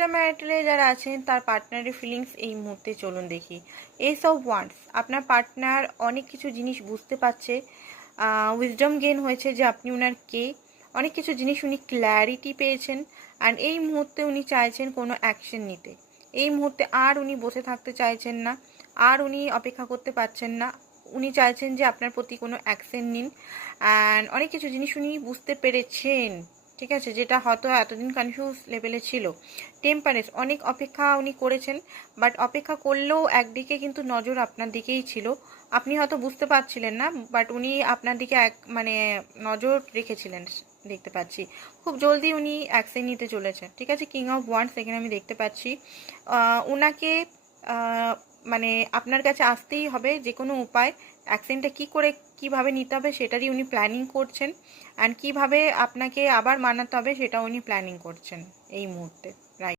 Extra ম্যারিটালে যারা আছেন তার পার্টনারের ফিলিংস এই মুহূর্তে চলুন দেখি। এস অফ ওয়ান্স, আপনার পার্টনার অনেক কিছু জিনিস বুঝতে পারছে, উইজডম গেইন হয়েছে যে আপনি ওনার কে, অনেক কিছু জিনিস উনি ক্ল্যারিটি পেয়েছেন। অ্যান্ড এই মুহূর্তে উনি চাইছেন কোনো অ্যাকশন নিতে। এই মুহূর্তে আর উনি বসে থাকতে চাইছেন না, আর উনি অপেক্ষা করতে পারছেন না। উনি চাইছেন যে আপনার প্রতি কোনো অ্যাকশন নিন। অ্যান্ড অনেক কিছু জিনিস উনি বুঝতে পেরেছেন, ঠিক আছে, যেটা হয়তো এতদিন কনফিউজ লেভেলে ছিল। টেম্পারেন্স, অনেক অপেক্ষা উনি করেছেন, বাট অপেক্ষা করলেও একদিকে কিন্তু নজর আপনার দিকেই ছিল। আপনি হয়তো বুঝতে পারছিলেন না, বাট উনি আপনার দিকে মানে নজর রেখেছিলেন, দেখতে পাচ্ছি। খুব জলদি উনি অ্যাকশন নিতে চলেছেন, ঠিক আছে। কিং অফ ওয়ান্ডস এখানে আমি দেখতে পাচ্ছি। ওনাকে মানে আপনার কাছে আসতেই হবে যে কোনো উপায়। অ্যাকশনটা কী করে কীভাবে নিতে হবে সেটারই উনি প্ল্যানিং করছেন, অ্যান্ড কীভাবে আপনাকে আবার মানাতে হবে সেটা উনি প্ল্যানিং করছেন এই মুহূর্তে।